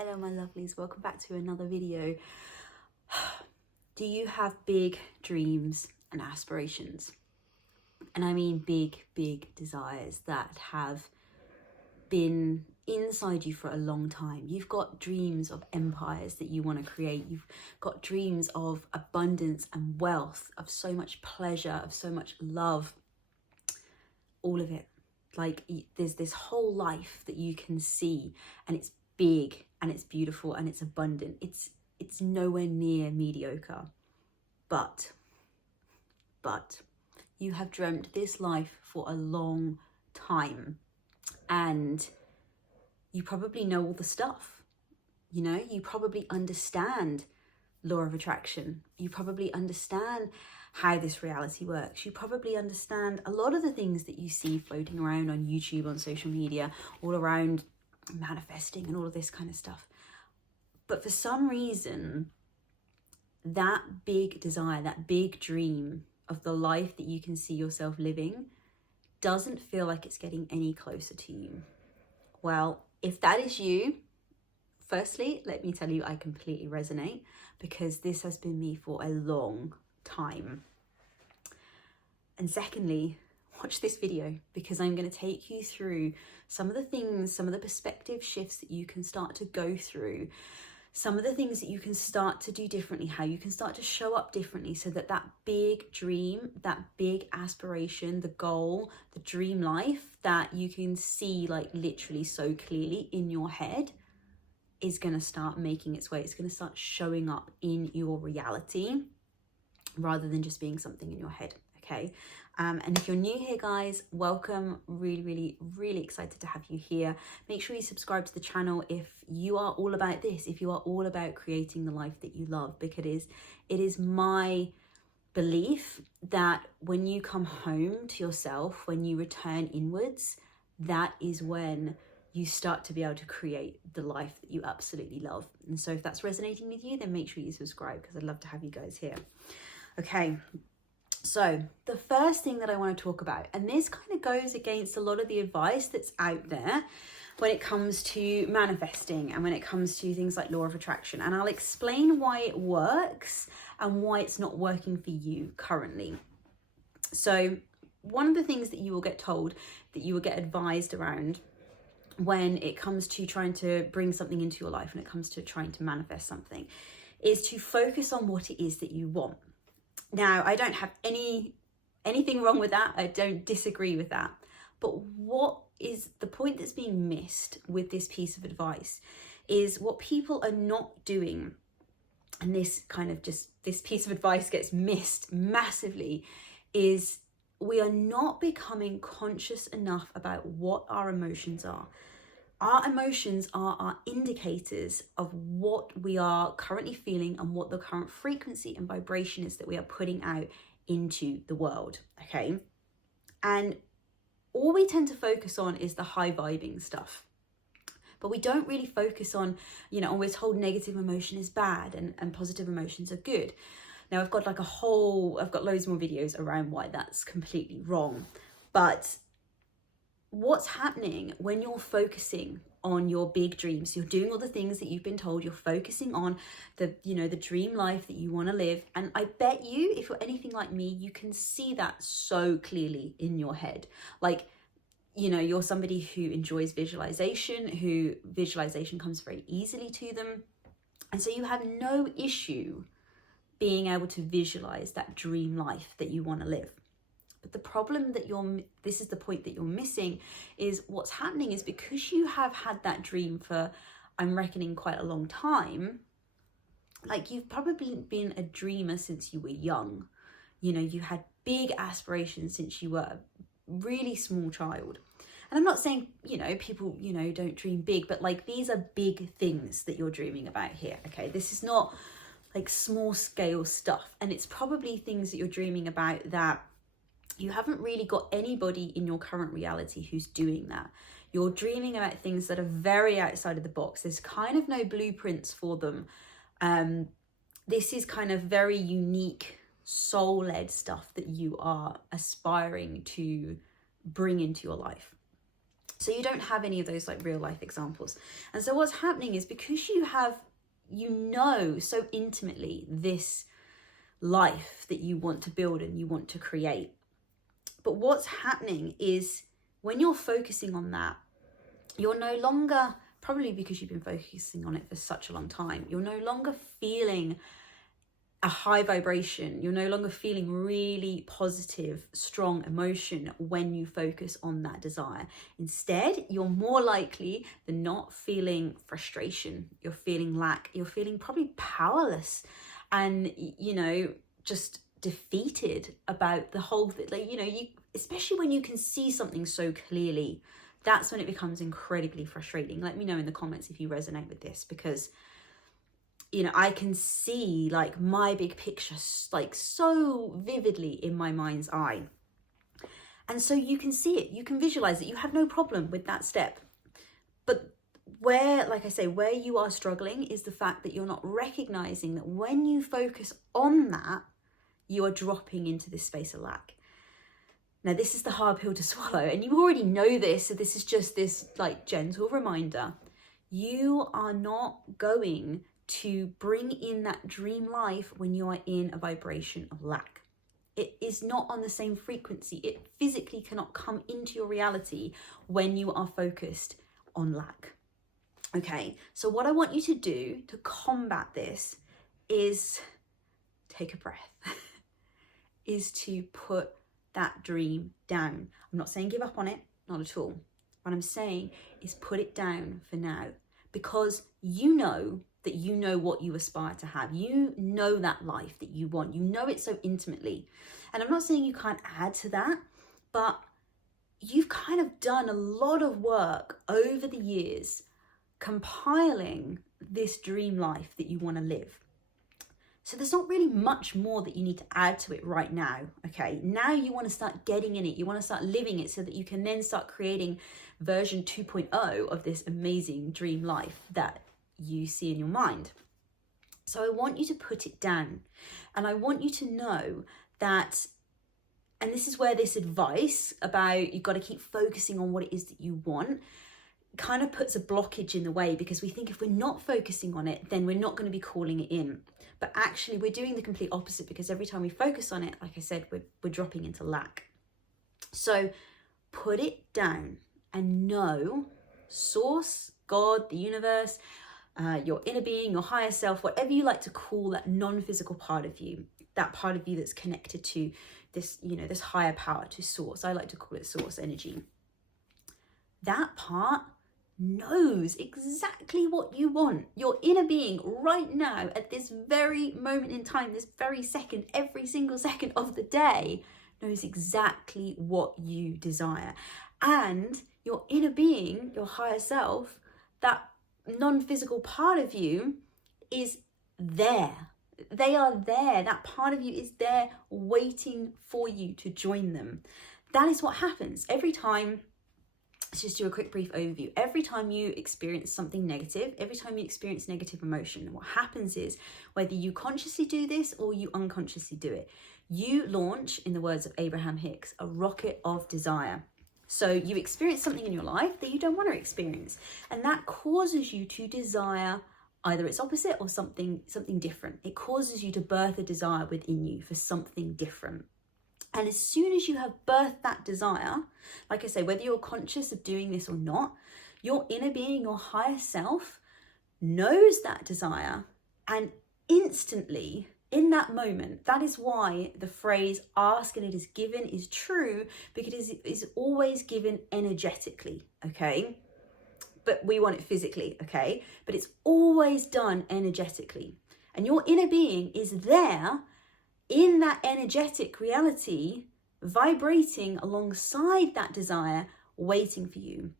Hello my lovelies, welcome back to another video. Do you have big dreams and aspirations? And I mean big desires that have been inside you for a long time. You've got dreams of empires that you want to create. You've got dreams of abundance and wealth, of so much pleasure, of so much love, all of it. Like there's this whole life that you can see, and it's big and it's beautiful and it's abundant. It's nowhere near mediocre. But you have dreamt this life for a long time, and you probably know all the stuff. You know, you probably understand law of attraction. You probably understand how this reality works. You probably understand a lot of the things that you see floating around on YouTube, on social media, all around manifesting and all of this kind of stuff. But for some reason, that big desire, that big dream of the life that you can see yourself living doesn't feel like it's getting any closer to you. Well, if that is you, firstly, let me tell you, I completely resonate, because this has been me for a long time. And secondly, watch this video, because I'm going to take you through some of the things, some of the perspective shifts that you can start to go through, some of the things that you can start to do differently, how you can start to show up differently, so that that big dream, that big aspiration, the goal, the dream life that you can see like literally so clearly in your head is going to start making its way. It's going to start showing up in your reality rather than just being something in your head. Okay. And if you're new here, guys, welcome. Really excited to have you here. Make sure you subscribe to the channel if you are all about this, if you are all about creating the life that you love, because it is my belief that when you come home to yourself, when you return inwards, that is when you start to be able to create the life that you absolutely love. And so if that's resonating with you, then make sure you subscribe, because I'd love to have you guys here. Okay. So the first thing that I want to talk about, and this kind of goes against a lot of the advice that's out there when it comes to manifesting and when it comes to things like law of attraction, and I'll explain why it works and why it's not working for you currently. So one of the things that you will get told, that you will get advised around when it comes to trying to bring something into your life, when it comes to trying to manifest something, is to focus on what it is that you want. Now, I don't have anything wrong with that. I don't disagree with that. But what is the point that's being missed with this piece of advice is what people are not doing. And this piece of advice gets missed massively, is we are not becoming conscious enough about what our emotions are. Our emotions are our indicators of what we are currently feeling and what the current frequency and vibration is that we are putting out into the world, okay? And all we tend to focus on is the high vibing stuff. But we don't really focus on, always told negative emotion is bad and positive emotions are good. Now I've got loads more videos around why that's completely wrong. But what's happening when you're focusing on your big dreams, you're doing all the things that you've been told, you're focusing on the dream life that you want to live. And I bet you, if you're anything like me, you can see that so clearly in your head. Like, you're somebody who enjoys visualization, who visualization comes very easily to them. And so you have no issue being able to visualize that dream life that you want to live. But the problem that this is the point that you're missing, is what's happening is because you have had that dream for, I'm reckoning, quite a long time. Like, you've probably been a dreamer since you were young. You had big aspirations since you were a really small child. And I'm not saying, people, don't dream big, but like, these are big things that you're dreaming about here. Okay. This is not like small scale stuff. And it's probably things that you're dreaming about that you haven't really got anybody in your current reality who's doing that. You're dreaming about things that are very outside of the box. There's kind of no blueprints for them. This is kind of very unique, soul-led stuff that you are aspiring to bring into your life. So you don't have any of those like real life examples. And so what's happening is, because you know so intimately this life that you want to build and you want to create. But what's happening is, when you're focusing on that, you're no longer, probably because you've been focusing on it for such a long time, you're no longer feeling a high vibration. You're no longer feeling really positive, strong emotion when you focus on that desire. Instead, you're more likely than not feeling frustration. You're feeling lack. You're feeling probably powerless and, just defeated about the whole thing. Like, especially when you can see something so clearly, that's when it becomes incredibly frustrating. Let me know in the comments if you resonate with this, because I can see like my big picture like so vividly in my mind's eye. And so you can see it, you can visualize it, you have no problem with that step. But like I say, where you are struggling is the fact that you're not recognizing that when you focus on that, you are dropping into this space of lack. Now, this is the hard pill to swallow, and you already know this, so this is just this like gentle reminder. You are not going to bring in that dream life when you are in a vibration of lack. It is not on the same frequency. It physically cannot come into your reality when you are focused on lack. Okay, so what I want you to do to combat this is take a breath, is to put that dream down. I'm not saying give up on it, not at all. What I'm saying is put it down for now, because you know that you know what you aspire to have. You know that life that you want. You know it so intimately. And I'm not saying you can't add to that, but you've kind of done a lot of work over the years compiling this dream life that you want to live. So there's not really much more that you need to add to it right now, okay? Now you want to start getting in it. You want to start living it so that you can then start creating version 2.0 of this amazing dream life that you see in your mind. So I want you to put it down, and I want you to know that, and this is where this advice about you've got to keep focusing on what it is that you want kind of puts a blockage in the way, because we think if we're not focusing on it, then we're not going to be calling it in. But actually we're doing the complete opposite, because every time we focus on it, like I said, we're dropping into lack. So put it down and know source, God, the universe, your inner being, your higher self, whatever you like to call that non-physical part of you, that part of you that's connected to this, this higher power, to source. I like to call it source energy. That part knows exactly what you want. Your inner being right now, at this very moment in time, this very second, every single second of the day, knows exactly what you desire. And your inner being, your higher self, that non-physical part of you is there. They are there. That part of you is there waiting for you to join them. That is what happens every time. Let's just do a quick brief overview. Every time you experience something negative, every time you experience negative emotion, what happens is, whether you consciously do this or you unconsciously do it, you launch, in the words of Abraham Hicks, a rocket of desire. So you experience something in your life that you don't want to experience, and that causes you to desire either its opposite or something different. It causes you to birth a desire within you for something different. And as soon as you have birthed that desire, like I say, whether you're conscious of doing this or not, your inner being, your higher self, knows that desire, and instantly, in that moment, that is why the phrase ask and it is given is true, because it is always given energetically, okay? But we want it physically, okay? But it's always done energetically. And your inner being is there in that energetic reality, vibrating alongside that desire, waiting for you.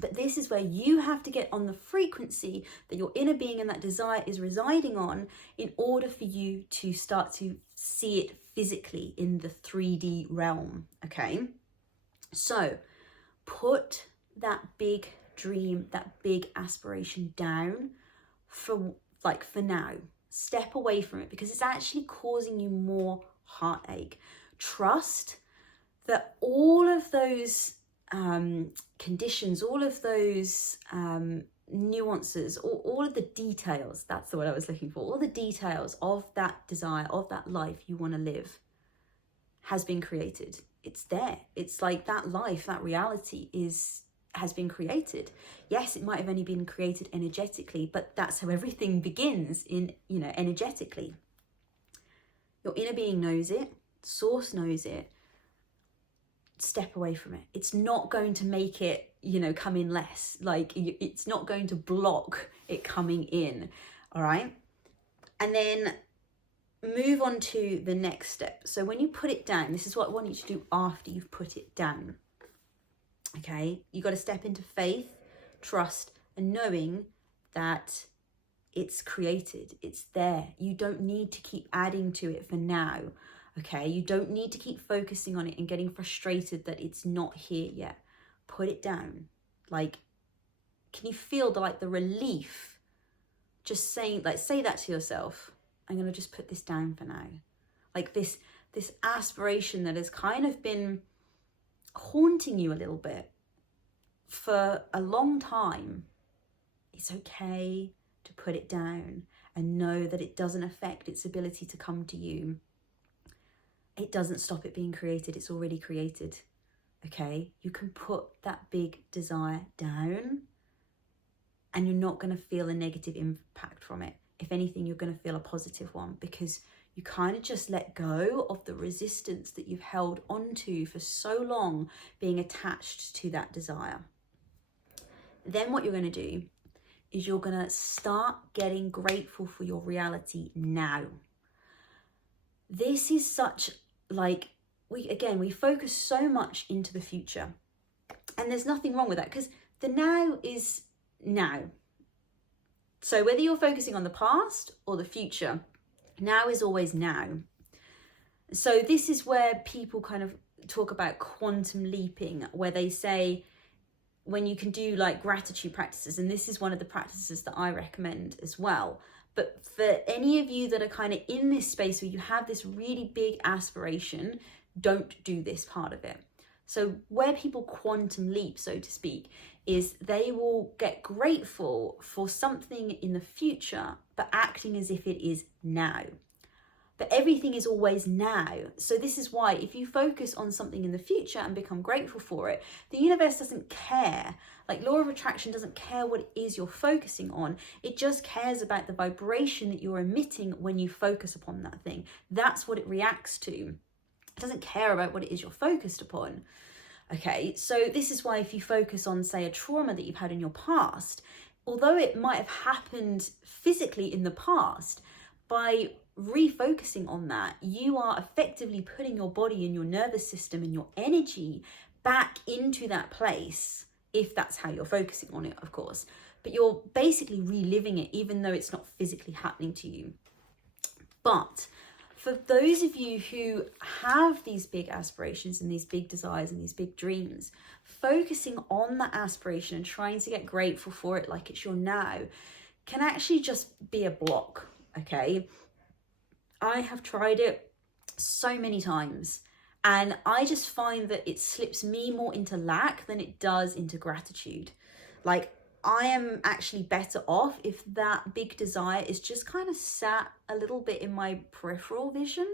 But this is where you have to get on the frequency that your inner being and that desire is residing on, in order for you to start to see it physically in the 3D realm, okay? So put that big dream, that big aspiration down for now. Step away from it, because it's actually causing you more heartache. Trust that all of those conditions, all of those nuances, all of the details, that's the word I was looking for, all the details of that desire, of that life you want to live has been created. It's there. It's like that life, that reality has been created. Yes, it might have only been created energetically, but that's how everything begins, in, you know, energetically. Your inner being knows it, source knows it. Step away from it. It's not going to make it, you know, come in less. Like, it's not going to block it coming in. All right. And then move on to the next step. So when you put it down, this is what I want you to do after you've put it down. Okay. You got to step into faith, trust, and knowing that it's created. It's there. You don't need to keep adding to it for now. Okay, you don't need to keep focusing on it and getting frustrated that it's not here yet. Put it down. Like, can you feel the relief? Just saying, like, say that to yourself. I'm going to just put this down for now. Like this aspiration that has kind of been haunting you a little bit for a long time. It's okay to put it down and know that it doesn't affect its ability to come to you. It doesn't stop it being created. It's already created. Okay, you can put that big desire down and you're not going to feel a negative impact from it. If anything, you're going to feel a positive one, because you kind of just let go of the resistance that you've held onto for so long, being attached to that desire. Then what you're going to do is you're going to start getting grateful for your reality now. This is such, like, we focus so much into the future, and there's nothing wrong with that, because the now is now. So whether you're focusing on the past or the future, now is always now. So this is where people kind of talk about quantum leaping, where they say when you can do like gratitude practices, and this is one of the practices that I recommend as well. But for any of you that are kind of in this space where you have this really big aspiration, don't do this part of it. So where people quantum leap, so to speak, is they will get grateful for something in the future, but acting as if it is now. But everything is always now. So this is why if you focus on something in the future and become grateful for it, the universe doesn't care. Like, law of attraction doesn't care what it is you're focusing on. It just cares about the vibration that you're emitting when you focus upon that thing. That's what it reacts to. It doesn't care about what it is you're focused upon. Okay, so this is why if you focus on, say, a trauma that you've had in your past, although it might have happened physically in the past, by refocusing on that, you are effectively putting your body and your nervous system and your energy back into that place, if that's how you're focusing on it, of course. But you're basically reliving it, even though it's not physically happening to you. But for those of you who have these big aspirations and these big desires and these big dreams, focusing on that aspiration and trying to get grateful for it like it's your now can actually just be a block, okay? I have tried it so many times, and I just find that it slips me more into lack than it does into gratitude. Like, I am actually better off if that big desire is just kind of sat a little bit in my peripheral vision.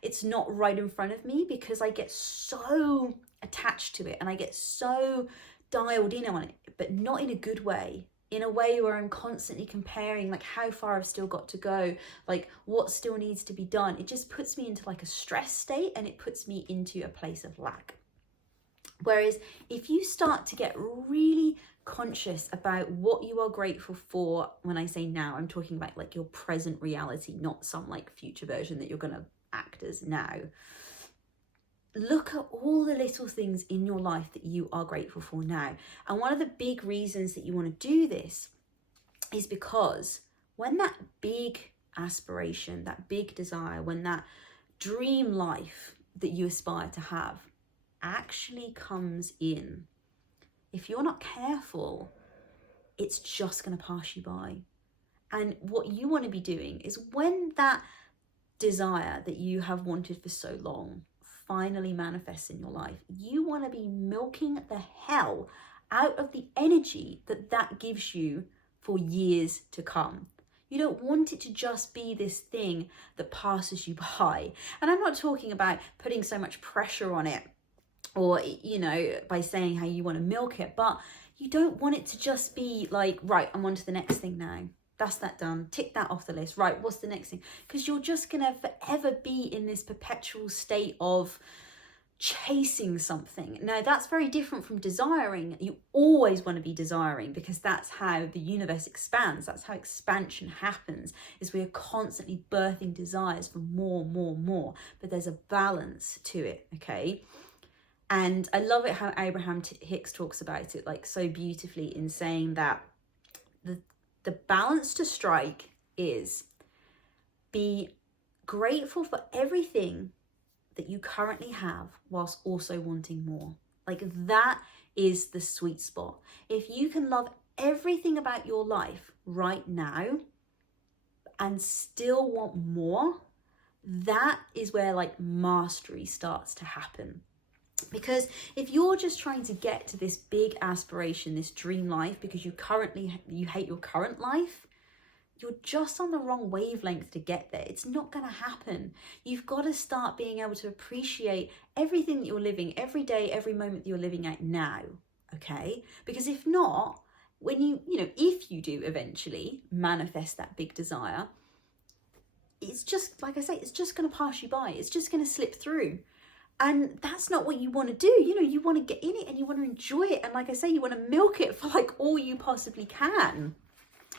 It's not right in front of me, because I get so attached to it and I get so dialed in on it, but not in a good way. In a way where I'm constantly comparing, like, how far I've still got to go, like what still needs to be done. It just puts me into like a stress state, and it puts me into a place of lack. Whereas if you start to get really conscious about what you are grateful for, when I say now, I'm talking about like your present reality, not some like future version that you're going to act as now. Look at all the little things in your life that you are grateful for now. And one of the big reasons that you want to do this is because when that big aspiration, that big desire, when that dream life that you aspire to have actually comes in, if you're not careful, it's just going to pass you by. And what you want to be doing is, when that desire that you have wanted for so long finally manifests in your life, you want to be milking the hell out of the energy that gives you for years to come. You don't want it to just be this thing that passes you by. And I'm not talking about putting so much pressure on it, or, you know, by saying how you want to milk it, but you don't want it to just be like, right, I'm on to the next thing now. That's that done. Tick that off the list. Right, what's the next thing? Because you're just going to forever be in this perpetual state of chasing something. Now, that's very different from desiring. You always want to be desiring, because that's how the universe expands. That's how expansion happens, is we are constantly birthing desires for more, more, more. But there's a balance to it, okay? And I love it how Abraham Hicks talks about it, like, so beautifully, in saying that the balance to strike is be grateful for everything that you currently have whilst also wanting more. Like, that is the sweet spot. If you can love everything about your life right now and still want more, that is where like mastery starts to happen. Because if you're just trying to get to this big aspiration, this dream life, because you hate your current life, you're just on the wrong wavelength to get there. It's not going to happen. You've got to start being able to appreciate everything that you're living every day, every moment that you're living at now, okay? Because if not, when if you do eventually manifest that big desire, it's just, like I say, it's just going to pass you by. It's just going to slip through. And that's not what you want to do. You want to get in it and you want to enjoy it. And like I say, you want to milk it for like all you possibly can.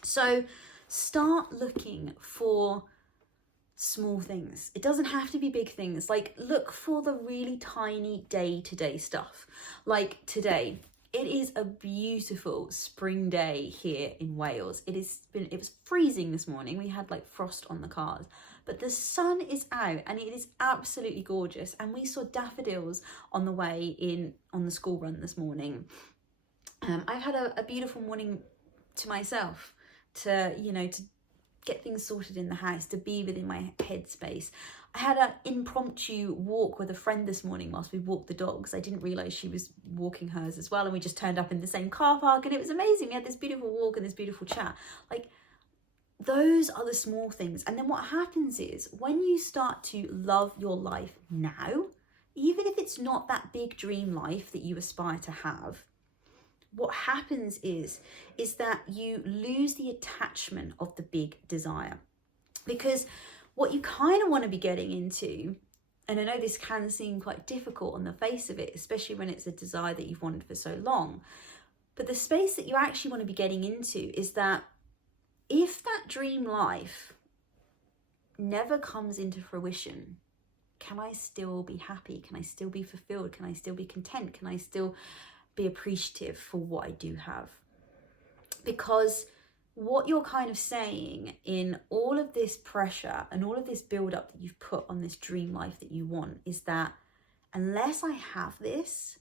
So start looking for small things. It doesn't have to be big things. Like, look for the really tiny day-to-day stuff. Like today, it is a beautiful spring day here in Wales. It was freezing this morning. We had like frost on the cars. But the sun is out and it is absolutely gorgeous. And we saw daffodils on the way on the school run this morning. I've had a beautiful morning to myself, to get things sorted in the house, to be within my headspace. I had an impromptu walk with a friend this morning whilst we walked the dogs. I didn't realise she was walking hers as well. And we just turned up in the same car park and it was amazing. We had this beautiful walk and this beautiful chat. Like, those are the small things. And then what happens is, when you start to love your life now, even if it's not that big dream life that you aspire to have, what happens is that you lose the attachment of the big desire. Because what you kind of want to be getting into, and I know this can seem quite difficult on the face of it, especially when it's a desire that you've wanted for so long, but the space that you actually want to be getting into is that if that dream life never comes into fruition, can I still be happy? Can I still be fulfilled? Can I still be content? Can I still be appreciative for what I do have? Because what you're kind of saying in all of this pressure and all of this build up that you've put on this dream life that you want is that unless I have this,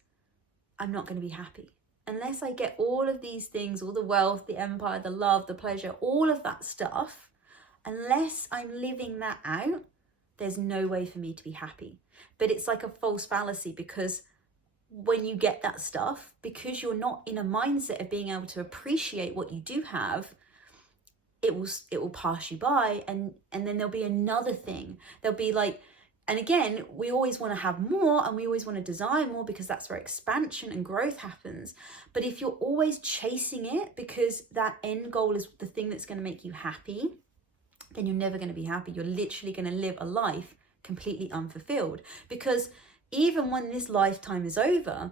I'm not going to be happy. Unless I get all of these things, all the wealth, the empire, the love, the pleasure, all of that stuff, unless I'm living that out, there's no way for me to be happy. But it's like a false fallacy, because when you get that stuff, because you're not in a mindset of being able to appreciate what you do have, it will pass you by, and then there'll be another thing. There'll be like, and again, we always want to have more and we always want to desire more, because that's where expansion and growth happens. But if you're always chasing it because that end goal is the thing that's going to make you happy, then you're never going to be happy. You're literally going to live a life completely unfulfilled. Because even when this lifetime is over,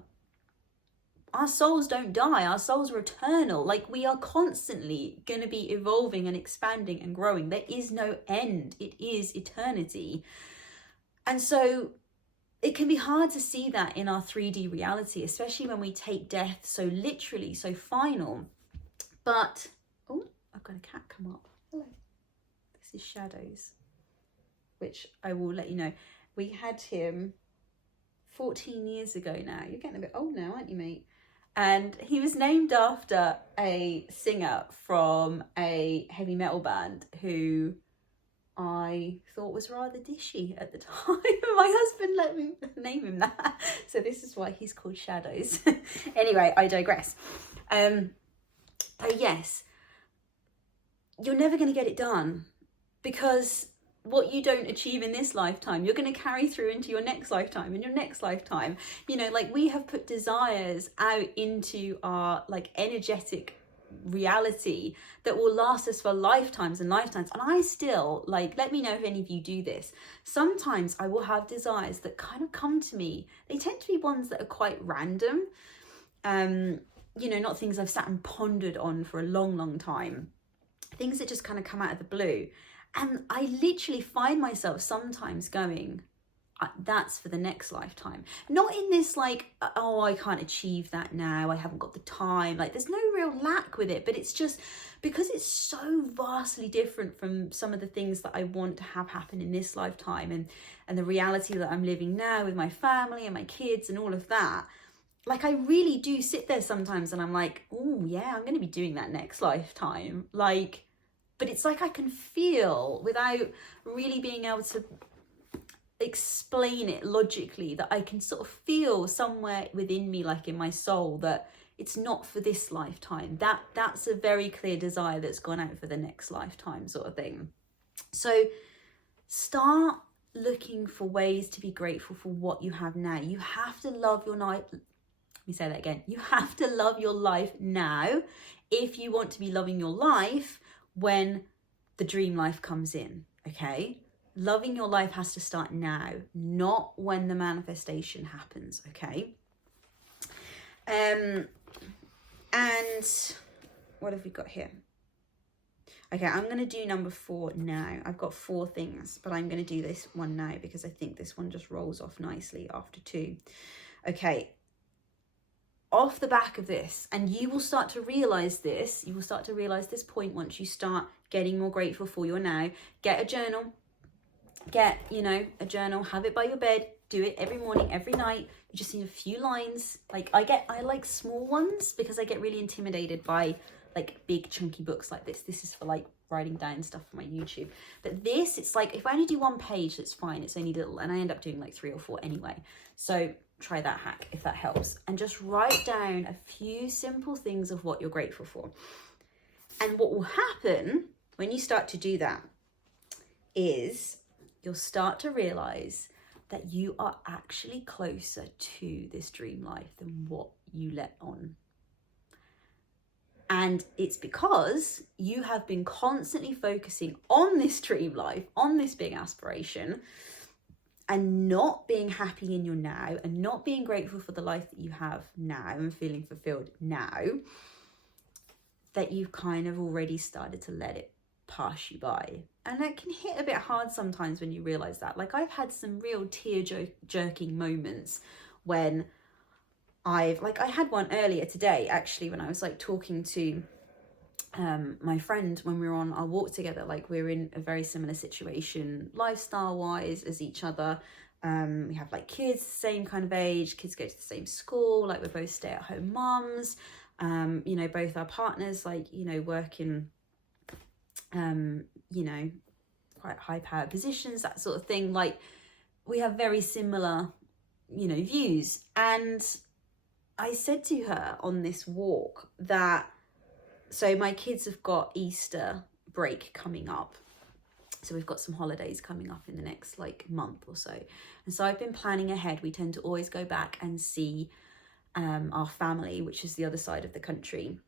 our souls don't die. Our souls are eternal. Like, we are constantly going to be evolving and expanding and growing. There is no end. It is eternity. And so it can be hard to see that in our 3D reality, especially when we take death so literally, so final. But, oh, I've got a cat come up. Hello. This is Shadows, which I will let you know. We had him 14 years ago now. You're getting a bit old now, aren't you, mate? And he was named after a singer from a heavy metal band who I thought was rather dishy at the time. My husband let me name him that. So this is why he's called Shadows. Anyway, I digress. But yes, you're never going to get it done, because what you don't achieve in this lifetime, you're going to carry through into your next lifetime and your next lifetime. You know, like, we have put desires out into our like energetic reality that will last us for lifetimes and lifetimes. And I still, like, let me know if any of you do this. Sometimes I will have desires that kind of come to me. They tend to be ones that are quite random. You know, not things I've sat and pondered on for a long time. Things that just kind of come out of the blue. And I literally find myself sometimes going, that's for the next lifetime. Not in this like, oh, I can't achieve that now, I haven't got the time. Like, there's no real lack with it, but it's just because it's so vastly different from some of the things that I want to have happen in this lifetime, and the reality that I'm living now with my family and my kids and all of that. Like, I really do sit there sometimes and I'm like, oh yeah, I'm going to be doing that next lifetime. Like, but it's like I can feel, without really being able to explain it logically, that I can sort of feel somewhere within me, like in my soul, that it's not for this lifetime. That's a very clear desire that's gone out for the next lifetime, sort of thing. So start looking for ways to be grateful for what you have now. You have to love your life. Let me say that again. You have to love your life now if you want to be loving your life when the dream life comes in, okay? Loving your life has to start now, not when the manifestation happens, okay? And what have we got here? Okay, I'm going to do number 4 now. I've got 4 things, but I'm going to do this one now because I think this one just rolls off nicely after 2. Okay, off the back of this, and you will start to realize this, point once you start getting more grateful for your now. Get a journal, a journal, have it by your bed, do it every morning, every night. You just need a few lines. Like, I like small ones because I get really intimidated by like big chunky books like this. This is for like writing down stuff for my YouTube. But this, it's like, if I only do 1 page, that's fine. It's only little, and I end up doing like 3 or 4 anyway. So try that hack if that helps, and just write down a few simple things of what you're grateful for. And what will happen when you start to do that is you'll start to realize that you are actually closer to this dream life than what you let on. And it's because you have been constantly focusing on this dream life, on this big aspiration, and not being happy in your now, and not being grateful for the life that you have now and feeling fulfilled now, that you've kind of already started to let it pass you by. And that can hit a bit hard sometimes when you realize that. Like, I've had some real tear-jerking moments when I had one earlier today, actually, when I was like talking to my friend when we were on our walk together. Like, we're in a very similar situation lifestyle wise as each other. We have like kids same kind of age, kids go to the same school, like we're both stay-at-home mums, both our partners work in quite high power positions, that sort of thing. Like, we have very similar views. And I said to her on this walk that, so my kids have got Easter break coming up. So we've got some holidays coming up in the next month or so. And so I've been planning ahead. We tend to always go back and see our family, which is the other side of the country.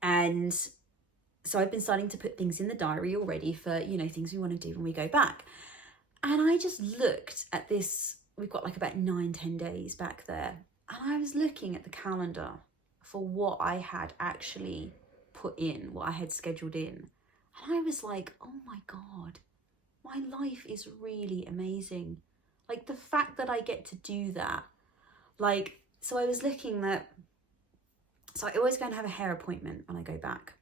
And so I've been starting to put things in the diary already for, things we want to do when we go back. And I just looked at this. We've got about 9-10 days back there. And I was looking at the calendar for what I had actually put in, what I had scheduled in. And I was like, oh my God, my life is really amazing. Like, the fact that I get to do that. So I was looking at, so I always go and have a hair appointment when I go back.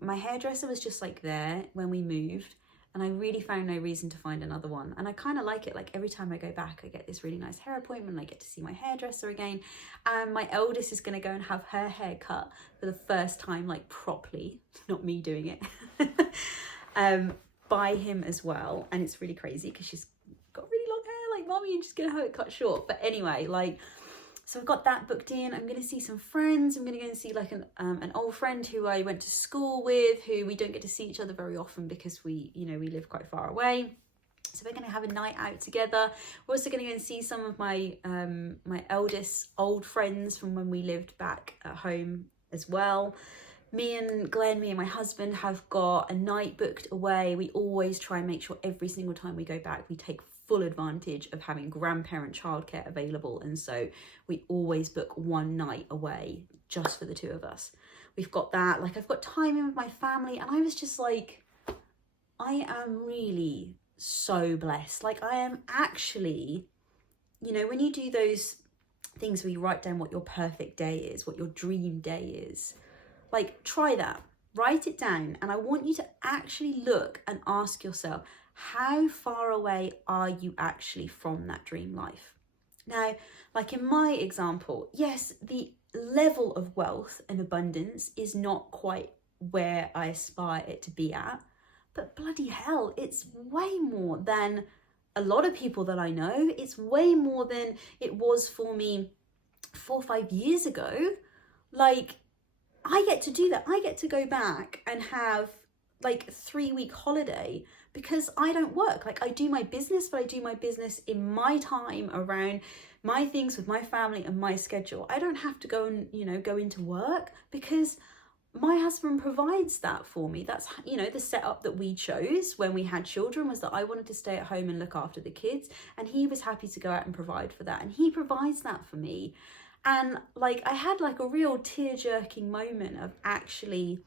My hairdresser was just there when we moved, and I really found no reason to find another one. And I kind of like it. Like, every time I go back, I get this really nice hair appointment. I get to see my hairdresser again. And my eldest is going to go and have her hair cut for the first time, properly, not me doing it. by him as well. And it's really crazy because she's got really long hair like mommy and she's gonna have it cut short. But anyway, like, so I've got that booked in. I'm going to see some friends. I'm going to go and see like an old friend who I went to school with, who we don't get to see each other very often because we live quite far away. So we're going to have a night out together. We're also going to go and see some of my my eldest old friends from when we lived back at home as well. Me and Glenn, me and my husband have got a night booked away. We always try and make sure every single time we go back, we take full advantage of having grandparent childcare available. And so we always book one night away just for the two of us. We've got that, like I've got time in with my family, and I was just like, I am really so blessed. Like I am actually, when you do those things where you write down what your perfect day is, what your dream day is, like try that, write it down. And I want you to actually look and ask yourself, how far away are you actually from that dream life? Now, like in my example, yes, the level of wealth and abundance is not quite where I aspire it to be at, but bloody hell, it's way more than a lot of people that I know. It's way more than it was for me 4 or 5 years ago. Like, I get to do that. I get to go back and have like a 3-week holiday because I don't work. Like I do my business, but I do my business in my time around my things with my family and my schedule. I don't have to go and, go into work because my husband provides that for me. That's, the setup that we chose when we had children, was that I wanted to stay at home and look after the kids, and he was happy to go out and provide for that. And he provides that for me. And like, I had like a real tear-jerking moment of actually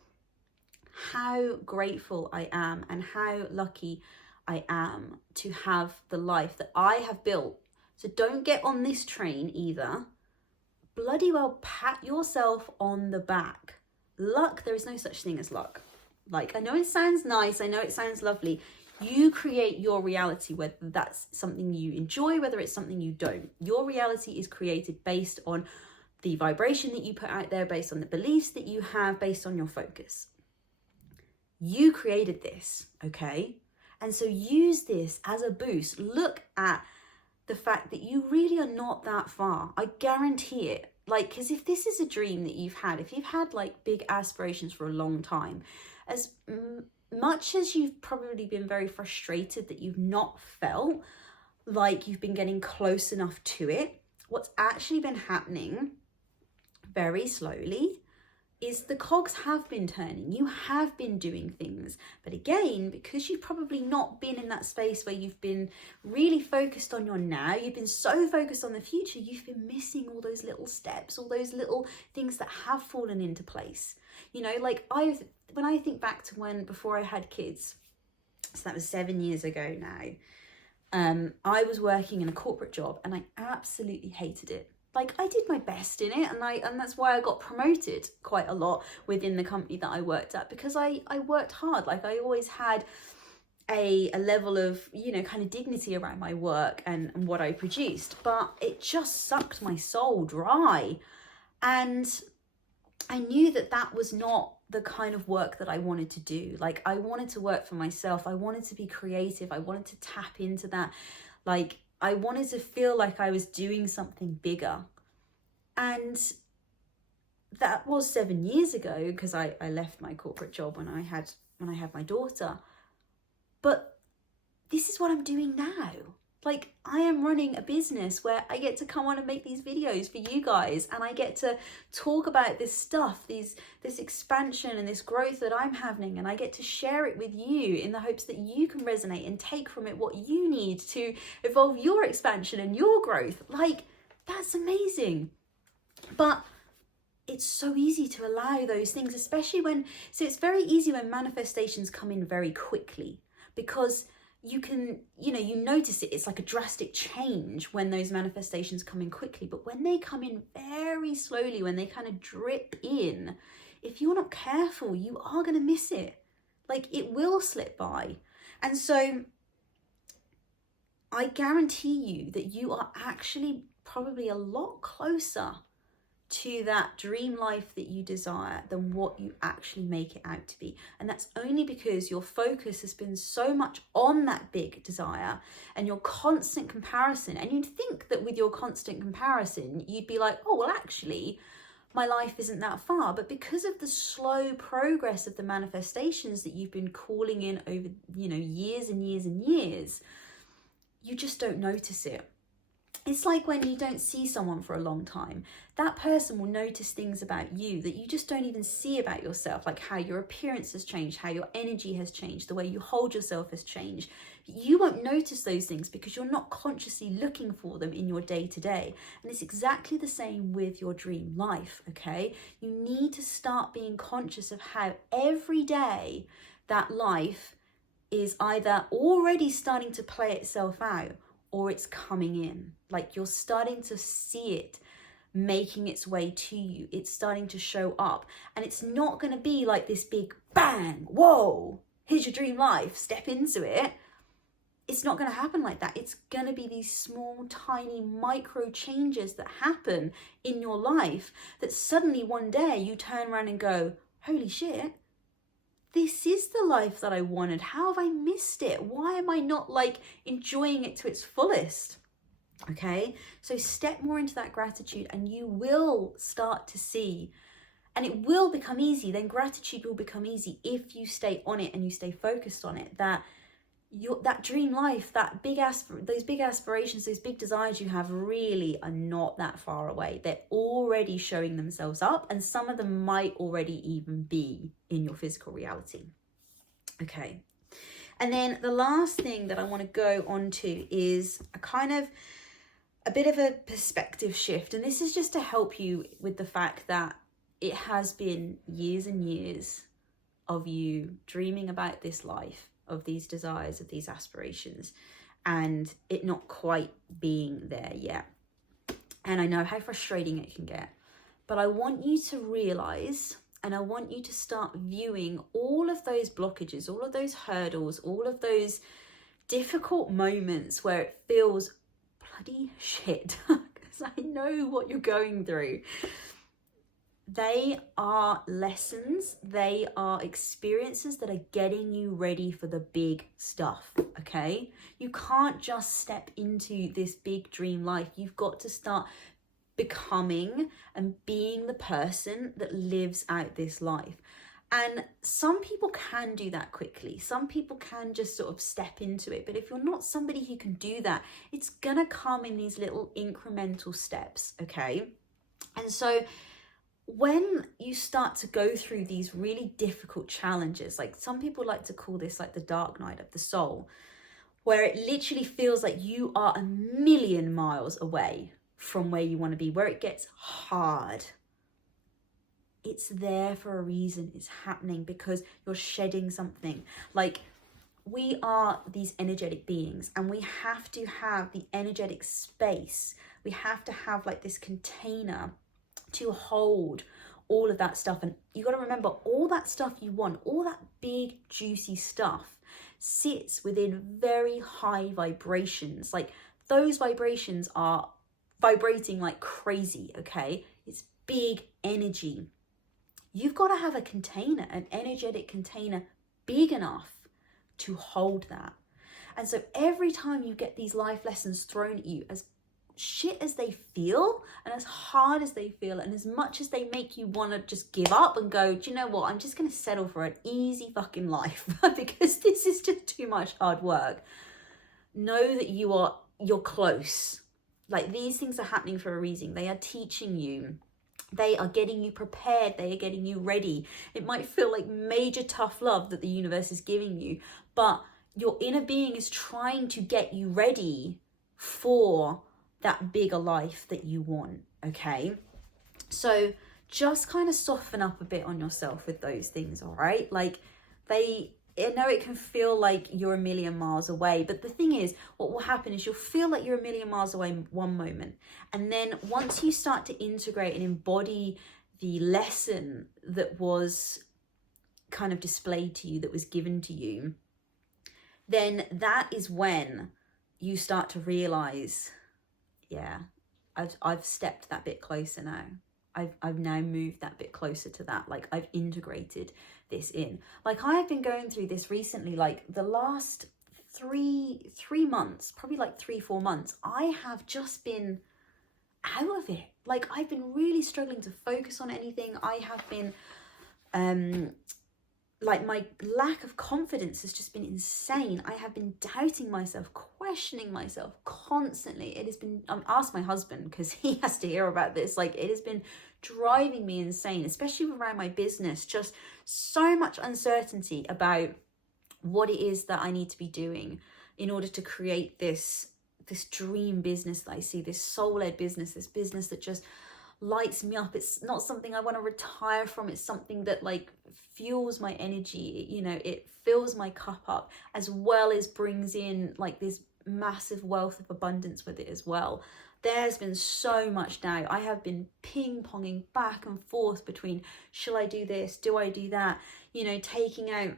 how grateful I am and how lucky I am to have the life that I have built. So don't get on this train either. Bloody well pat yourself on the back. Luck, there is no such thing as luck. Like, I know it sounds nice, I know it sounds lovely. You create your reality, whether that's something you enjoy, whether it's something you don't. Your reality is created based on the vibration that you put out there, based on the beliefs that you have, based on your focus. You created this, okay? And so use this as a boost. Look at the fact that you really are not that far. I guarantee it. Like, because if this is a dream that you've had, if you've had like big aspirations for a long time, as much as you've probably been very frustrated that you've not felt like you've been getting close enough to it, what's actually been happening very slowly is the cogs have been turning. You have been doing things. But again, because you've probably not been in that space where you've been really focused on your now, you've been so focused on the future, you've been missing all those little steps, all those little things that have fallen into place. Like when I think back to before I had kids, so that was 7 years ago now, I was working in a corporate job and I absolutely hated it. Like I did my best in it, and that's why I got promoted quite a lot within the company that I worked at, because I worked hard. Like I always had a level of, kind of dignity around my work and what I produced, but it just sucked my soul dry. And I knew that was not the kind of work that I wanted to do. Like I wanted to work for myself. I wanted to be creative. I wanted to tap into that. Like I wanted to feel like I was doing something bigger. And that was 7 years ago, because I left my corporate job when I had my daughter. But this is what I'm doing now. Like I am running a business where I get to come on and make these videos for you guys, and I get to talk about this stuff, this expansion and this growth that I'm having, and I get to share it with you in the hopes that you can resonate and take from it what you need to evolve your expansion and your growth. Like that's amazing. But it's so easy to allow those things, especially so it's very easy when manifestations come in very quickly, because you can, you notice it. It's like a drastic change when those manifestations come in quickly. But when they come in very slowly, when they kind of drip in, if you're not careful, you are going to miss it. Like it will slip by. And so I guarantee you that you are actually probably a lot closer to that dream life that you desire than what you actually make it out to be. And that's only because your focus has been so much on that big desire and your constant comparison. And you'd think that with your constant comparison, you'd be like, oh, well, actually, my life isn't that far. But because of the slow progress of the manifestations that you've been calling in over, years and years and years, you just don't notice it. It's like when you don't see someone for a long time, that person will notice things about you that you just don't even see about yourself, like how your appearance has changed, how your energy has changed, the way you hold yourself has changed. You won't notice those things because you're not consciously looking for them in your day-to-day. And it's exactly the same with your dream life, okay? You need to start being conscious of how every day that life is either already starting to play itself out or it's coming in. Like you're starting to see it making its way to you. It's starting to show up. And it's not going to be like this big bang, whoa, here's your dream life, step into it. It's not going to happen like that. It's going to be these small, tiny micro changes that happen in your life that suddenly one day you turn around and go, holy shit, this is the life that I wanted. How have I missed it? Why am I not enjoying it to its fullest? Okay, so step more into that gratitude and you will start to see, and it will become easy. Then gratitude will become easy if you stay on it and you stay focused on it. That dream life, those big aspirations, those big desires you have really are not that far away. They're already showing themselves up, and some of them might already even be in your physical reality. Okay. And then the last thing that I want to go on to is a bit of a perspective shift. And this is just to help you with the fact that it has been years and years of you dreaming about this life, of these desires, of these aspirations, and it not quite being there yet. And I know how frustrating it can get, but I want you to realize, and I want you to start viewing all of those blockages, all of those hurdles, all of those difficult moments where it feels bloody shit, because I know what you're going through. They are lessons, they are experiences that are getting you ready for the big stuff, okay? You can't just step into this big dream life. You've got to start becoming and being the person that lives out this life. And some people can do that quickly. Some people can just sort of step into it. But if you're not somebody who can do that, it's gonna come in these little incremental steps, okay? And so when you start to go through these really difficult challenges, like some people like to call this like the dark night of the soul, where it literally feels like you are a million miles away from where you want to be, where it gets hard, it's there for a reason. It's happening because you're shedding something. Like, we are these energetic beings, and we have to have the energetic space. We have to have like this container to hold all of that stuff. And you got to remember, all that stuff you want, all that big juicy stuff, sits within very high vibrations. Like, those vibrations are vibrating like crazy, okay? It's big energy. You've got to have a container, an energetic container big enough to hold that. And so every time you get these life lessons thrown at you, as shit as they feel and as hard as they feel and as much as they make you want to just give up and go, do you know what, I'm just going to settle for an easy fucking life because this is just too much hard work, know that you're close. Like, these things are happening for a reason. They are teaching you. They are getting you prepared. They are getting you ready. It might feel like major tough love that the universe is giving you, but your inner being is trying to get you ready for that bigger life that you want, okay? So just kind of soften up a bit on yourself with those things, all right? Like, I know it can feel like you're a million miles away, but the thing is, what will happen is you'll feel like you're a million miles away one moment. And then once you start to integrate and embody the lesson that was kind of displayed to you, that was given to you, then that is when you start to realize, yeah, I've stepped that bit closer now. I've now moved that bit closer to that. Like I've integrated this in. Like I have been going through this recently, like the last three months, probably like 3-4 months, I have just been out of it. Like I've been really struggling to focus on anything. I have been like my lack of confidence has just been insane. I have been doubting myself, questioning myself constantly. It has been, ask my husband because he has to hear about this. Like it has been driving me insane, especially around my business. Just so much uncertainty about what it is that I need to be doing in order to create this dream business that I see, this soul-led business, this business that just lights me up. It's not something I want to retire from. It's something that like fuels my energy, you know, it fills my cup up, as well as brings in like this massive wealth of abundance with it as well. There's been so much doubt. I have been ping-ponging back and forth between, shall I do this, do I do that, you know, taking out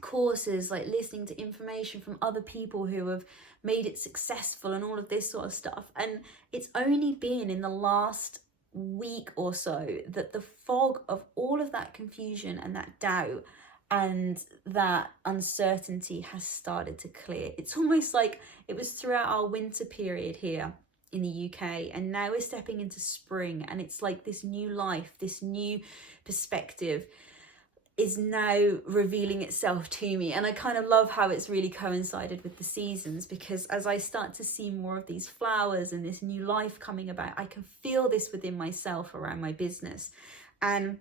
courses, like listening to information from other people who have made it successful and all of this sort of stuff. And it's only been in the last week or so that the fog of all of that confusion and that doubt and that uncertainty has started to clear. It's almost like it was throughout our winter period here in the UK, and now we're stepping into spring, and it's like this new life, this new perspective is now revealing itself to me. And I kind of love how it's really coincided with the seasons, because as I start to see more of these flowers and this new life coming about, I can feel this within myself around my business. And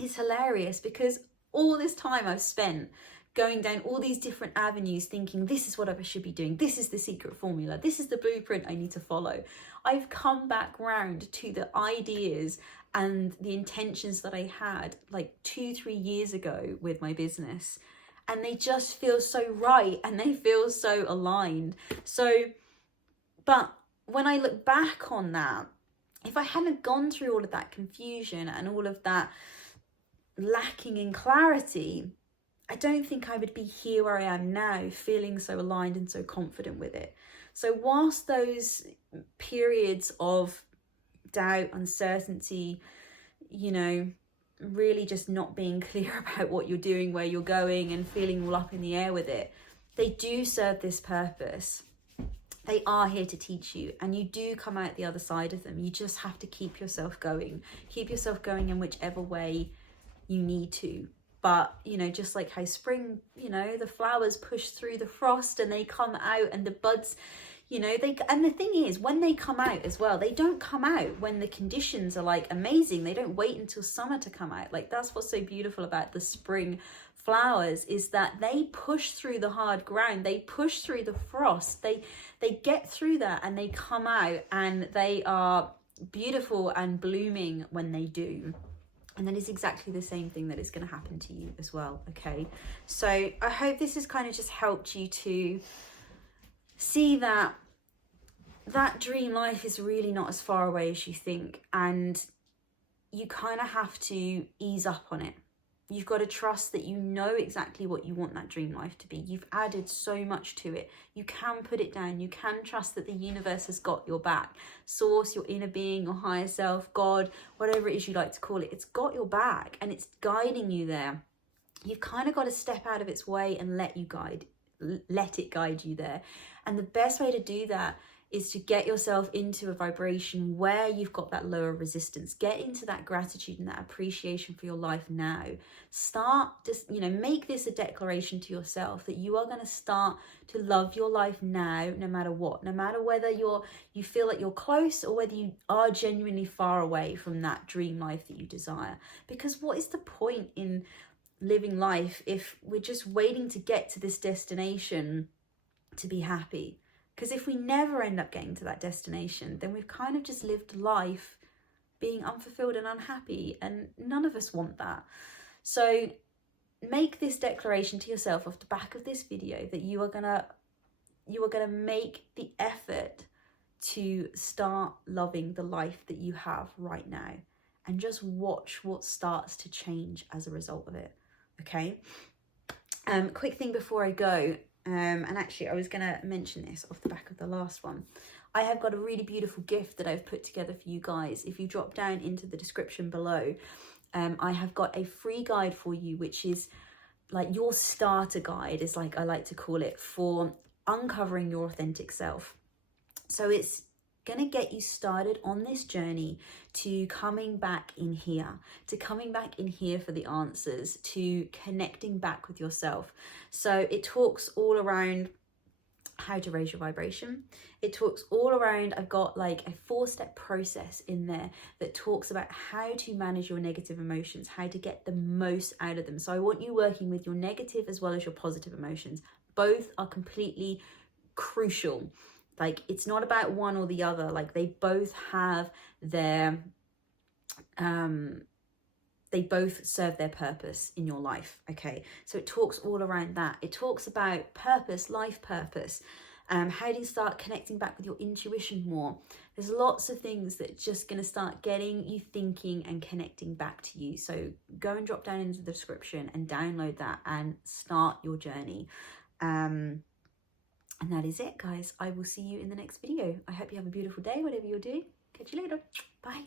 it's hilarious because all this time I've spent going down all these different avenues thinking this is what I should be doing, this is the secret formula, this is the blueprint I need to follow. I've come back round to the ideas and the intentions that I had like 2-3 years ago with my business, and they just feel so right and they feel so aligned. So, but when I look back on that, if I hadn't gone through all of that confusion and all of that lacking in clarity, I don't think I would be here where I am now, feeling so aligned and so confident with it. So whilst those periods of doubt, uncertainty, you know, really just not being clear about what you're doing, where you're going, and feeling all up in the air with it, they do serve this purpose. They are here to teach you, and you do come out the other side of them. You just have to keep yourself going in whichever way you need to. But, you know, just like how spring, you know, the flowers push through the frost and they come out, and the buds, you know, and the thing is, when they come out as well, they don't come out when the conditions are like amazing. They don't wait until summer to come out. Like, that's what's so beautiful about the spring flowers, is that they push through the hard ground, they push through the frost, they get through that, and they come out, and they are beautiful and blooming when they do. And that is exactly the same thing that is going to happen to you as well. Okay, so I hope this has kind of just helped you to see that that dream life is really not as far away as you think, and you kind of have to ease up on it. You've got to trust that you know exactly what you want that dream life to be. You've added so much to it. You can put it down. You can trust that the universe has got your back. Source, your inner being, your higher self, God, whatever it is you like to call it, it's got your back and it's guiding you there. You've kind of got to step out of its way and let it guide you there. And the best way to do that is to get yourself into a vibration where you've got that lower resistance. Get into that gratitude and that appreciation for your life now. Start just, you know, make this a declaration to yourself that you are going to start to love your life now, no matter what, no matter whether you feel like you're close or whether you are genuinely far away from that dream life that you desire. Because what is the point in living life if we're just waiting to get to this destination to be happy? Because if we never end up getting to that destination, then we've kind of just lived life being unfulfilled and unhappy, and none of us want that. So make this declaration to yourself off the back of this video that you are gonna make the effort to start loving the life that you have right now, and just watch what starts to change as a result of it. Okay. Quick thing before I go. And actually, I was going to mention this off the back of the last one. I have got a really beautiful gift that I've put together for you guys. If you drop down into the description below, I have got a free guide for you, which is like your starter guide, is like I like to call it, for uncovering your authentic self. So it's going to get you started on this journey to coming back in here, for the answers, to connecting back with yourself. So it talks all around how to raise your vibration. It talks all around, I've got like a 4-step process in there that talks about how to manage your negative emotions, how to get the most out of them. So I want you working with your negative as well as your positive emotions. Both are completely crucial. Like, it's not about one or the other. Like, they both have their they both serve their purpose in your life. Okay, so it talks all around that. It talks about purpose, life purpose, how do you start connecting back with your intuition more. There's lots of things that are just going to start getting you thinking and connecting back to you. So go and drop down into the description and download that and start your journey. And that is it, guys. I will see you in the next video. I hope you have a beautiful day, whatever you're doing. Catch you later. Bye.